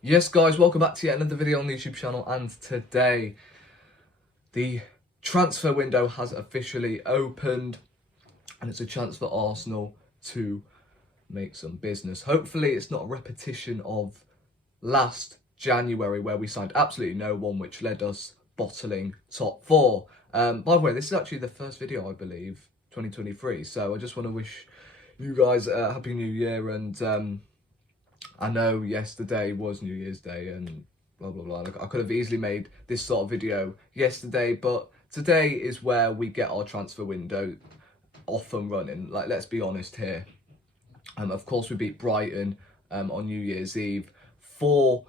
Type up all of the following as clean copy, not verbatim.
Yes guys, welcome back to yet another video on the YouTube channel, and today the transfer window has officially opened and it's a chance for Arsenal to make some business. Hopefully it's not a repetition of last January where we signed absolutely no one, which led us bottling top four. By the way, this is actually the first video, I believe, 2023, so I just want to wish you guys a happy new year. And I know yesterday was New Year's Day and blah, blah, blah. I could have easily made this sort of video yesterday, but today is where we get our transfer window off and running. Like, let's be honest here. Of course, we beat Brighton on New Year's Eve, 4-2.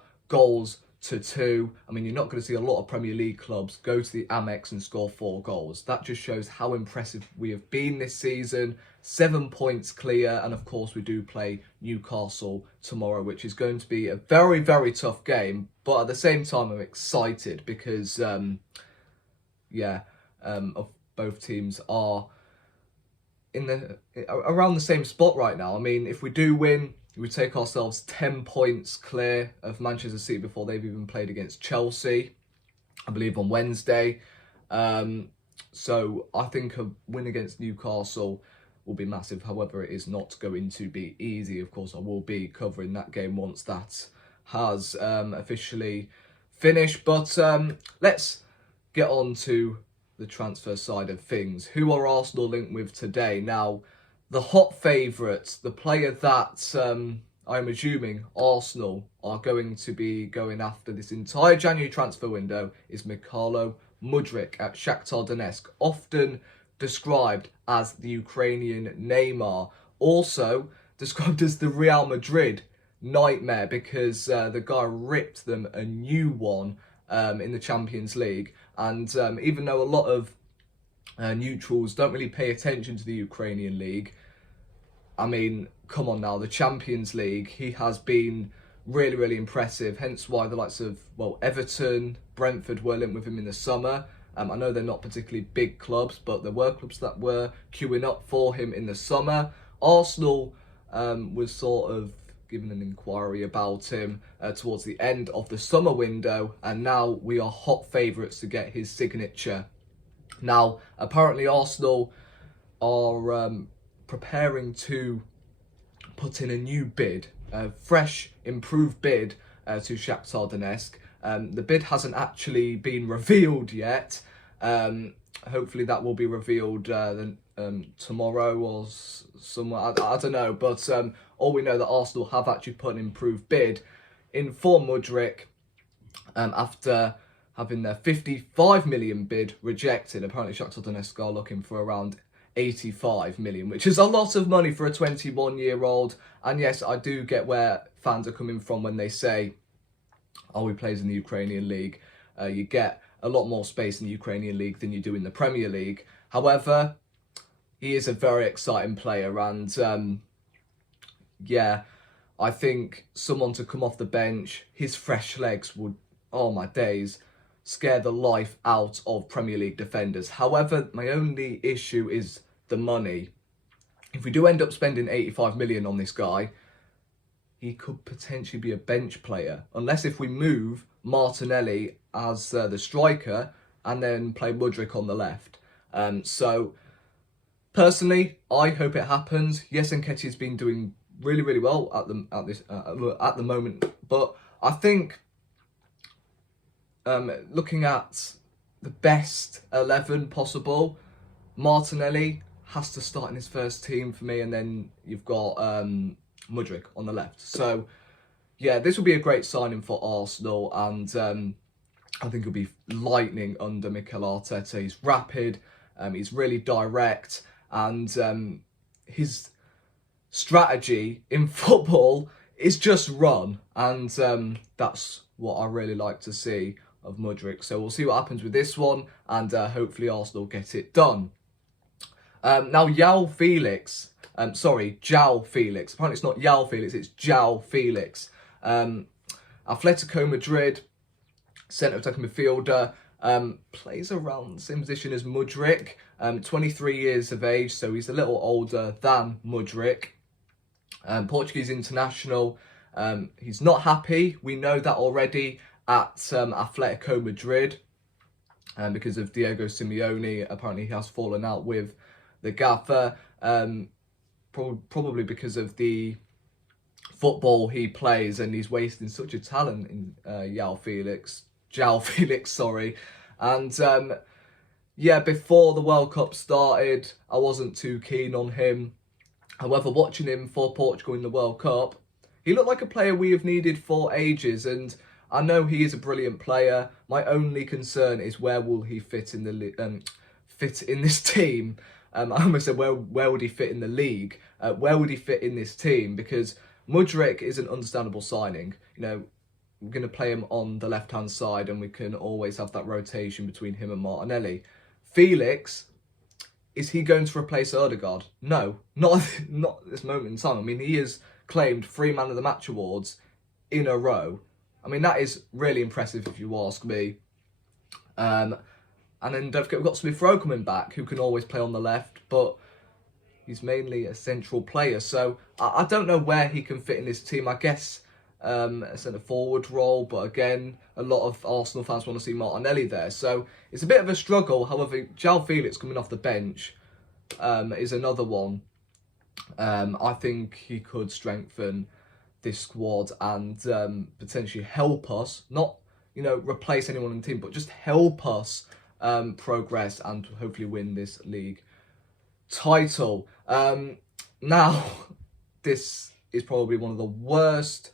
I mean, you're not going to see a lot of Premier League clubs go to the Amex and score 4 goals. That just shows how impressive we have been this season. 7 points clear, and of course we do play Newcastle tomorrow, which is going to be a very, very tough game. But at the same time, I'm excited because, both teams are around the same spot right now. I mean, if we do win, we take ourselves 10 points clear of Manchester City before they've even played against Chelsea, I believe, on Wednesday. So I think a win against Newcastle will be massive. However, it is not going to be easy. Of course, I will be covering that game once that has officially finished. But let's get on to the transfer side of things. Who are Arsenal linked with today? Now, the hot favourites, the player that I'm assuming Arsenal are going to be going after this entire January transfer window, is Mudryk at Shakhtar Donetsk, often described as the Ukrainian Neymar, also described as the Real Madrid nightmare because the guy ripped them a new one in the Champions League. And even though a lot of neutrals don't really pay attention to the Ukrainian League, I mean, come on now, the Champions League, he has been really, really impressive, hence why the likes of, well, Everton, Brentford were linked with him in the summer. I know they're not particularly big clubs, but there were clubs that were queuing up for him in the summer. Arsenal was sort of given an inquiry about him towards the end of the summer window, and now we are hot favourites to get his signature. Now, apparently Arsenal are preparing to put in a new bid, a fresh, improved bid to Shakhtar Donetsk. The bid hasn't actually been revealed yet. Hopefully that will be revealed tomorrow or somewhere. I don't know, but all we know that Arsenal have actually put an improved bid in for Mudryk after having their 55 million bid rejected. Apparently Shakhtar Donetsk are looking for around 85 million, which is a lot of money for a 21-year-old. And yes, I do get where fans are coming from when they say, oh, he plays in the Ukrainian League. You get a lot more space in the Ukrainian League than you do in the Premier League. However, he is a very exciting player, and I think someone to come off the bench, his fresh legs would, oh my days, scare the life out of Premier League defenders. However, my only issue is the money. If we do end up spending 85 million on this guy, he could potentially be a bench player, unless if we move Martinelli as the striker and then play Mudryk on the left. So personally, I hope it happens. Yes, Nketiah's been doing really, really well at the moment, but I think looking at the best 11 possible, Martinelli has to start in his first team for me, and then you've got Mudryk on the left. So yeah, this will be a great signing for Arsenal, and I think he'll be lightning under Mikel Arteta. He's rapid, he's really direct, and his strategy in football is just run, and that's what I really like to see of Mudryk. So we'll see what happens with this one, and hopefully Arsenal get it done. Now, Joao Felix. Apparently it's not Joao Felix, it's Joao Felix. Atletico Madrid, centre attacking midfielder, plays around the same position as Mudryk. 23 years of age, so he's a little older than Mudryk. Portuguese international, He's not happy. We know that already at Atletico Madrid because of Diego Simeone. Apparently he has fallen out with the gaffer, probably because of the football he plays, and he's wasting such a talent in Joao Felix, sorry. And before the World Cup started, I wasn't too keen on him. However, watching him for Portugal in the World Cup, he looked like a player we have needed for ages, and I know he is a brilliant player. My only concern is where will he fit in the fit in this team. I almost said where would he fit in the league? Where would he fit in this team? Because Mudryk is an understandable signing. You know, we're going to play him on the left-hand side, and we can always have that rotation between him and Martinelli. Felix, is he going to replace Odegaard? No, not at this moment in time. I mean, he has claimed 3 Man of the Match awards in a row. I mean, that is really impressive if you ask me. And then don't forget, we've got Smith Rowe coming back, who can always play on the left, but he's mainly a central player. So I don't know where he can fit in this team. I guess a centre-forward role, but again, a lot of Arsenal fans want to see Martinelli there. So it's a bit of a struggle. However, Joao Felix coming off the bench is another one. I think he could strengthen this squad and potentially help us, not, you know, replace anyone in the team, but just help us progress and hopefully win this league title. Now, this is probably one of the worst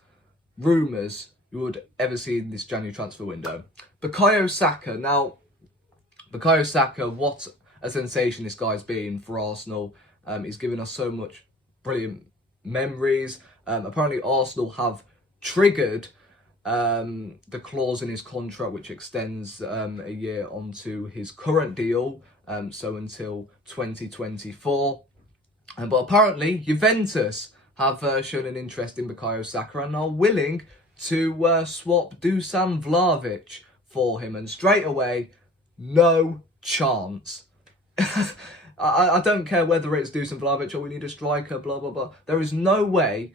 rumours you would ever see in this January transfer window. Bukayo Saka. Now, Bukayo Saka, what a sensation this guy's been for Arsenal. He's given us so much brilliant memories. Apparently Arsenal have triggered the clause in his contract which extends a year onto his current deal, so until 2024. But apparently Juventus have shown an interest in Bukayo Saka and are willing to swap Dusan Vlahovic for him. And straight away, no chance. I don't care whether it's Dusan Vlahovic or we need a striker, blah, blah, blah. There is no way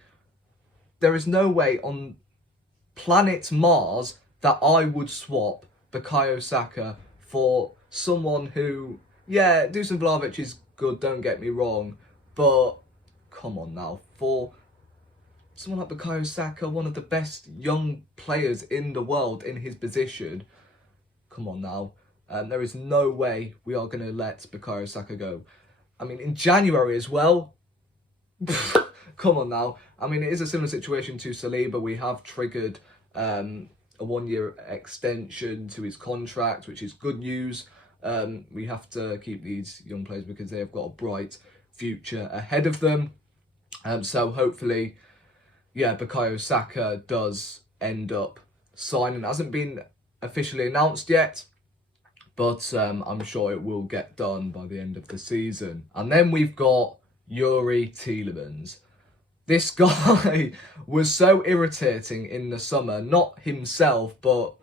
on planet Mars that I would swap Bukayo Saka for someone who, yeah, Dusan Vlahovic is good, don't get me wrong, but come on now, for someone like Bukayo Saka, one of the best young players in the world in his position, come on now. There is no way we are going to let Bukayo Saka go. I mean, in January as well, come on now. I mean, it is a similar situation to Saliba. We have triggered a 1-year extension to his contract, which is good news. We have to keep these young players because they have got a bright future ahead of them. So hopefully, yeah, Bukayo Saka does end up signing. It hasn't been officially announced yet, but I'm sure it will get done by the end of the season. And then we've got Youri Tielemans. This guy was so irritating in the summer, not himself, but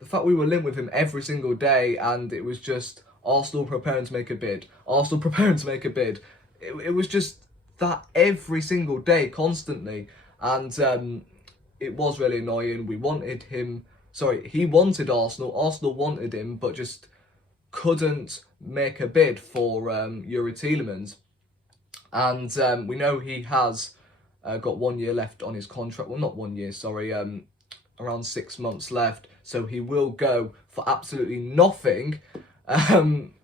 the fact we were linked with him every single day, and it was just Arsenal preparing to make a bid, Arsenal preparing to make a bid. It was just that every single day, constantly, and it was really annoying. We wanted him. Sorry, he wanted Arsenal. Arsenal wanted him, but just couldn't make a bid for Youri Tielemans. And we know he has got 1 year left on his contract. Well, not 1 year, sorry, around 6 months left. So he will go for absolutely nothing,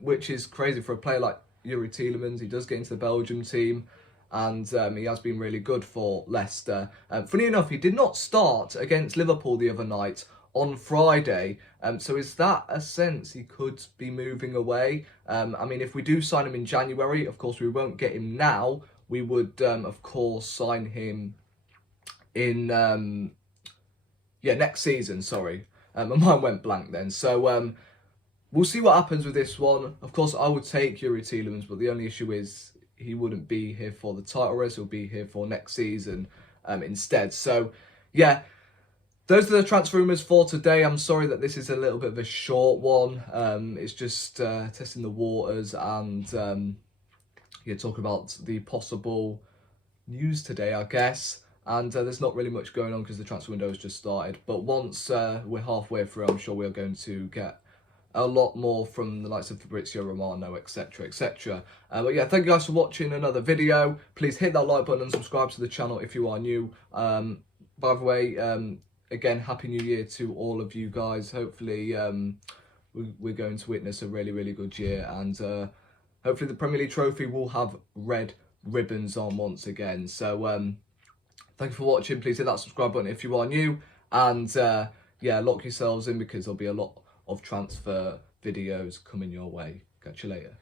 which is crazy for a player like Youri Tielemans. He does get into the Belgium team, and he has been really good for Leicester. Funny enough, he did not start against Liverpool the other night on Friday. So is that a sense he could be moving away? I mean, if we do sign him in January, of course we won't get him now. We would, of course, sign him in, next season, sorry. My mind went blank then. So we'll see what happens with this one. Of course, I would take Youri Tielemans, but the only issue is he wouldn't be here for the title race. He'll be here for next season instead. So, yeah. Those are the transfer rumours for today. I'm sorry that this is a little bit of a short one. It's just testing the waters and talking about the possible news today, I guess. and there's not really much going on because the transfer window has just started. But once we're halfway through, I'm sure we are going to get a lot more from the likes of Fabrizio Romano, etc, etc. But yeah, thank you guys for watching another video. Please hit that like button and subscribe to the channel if you are new. By the way, again, Happy New Year to all of you guys. Hopefully we're going to witness a really, really good year, and hopefully the Premier League trophy will have red ribbons on once again. So thank you for watching. Please hit that subscribe button if you are new, and yeah, lock yourselves in because there'll be a lot of transfer videos coming your way. Catch you later.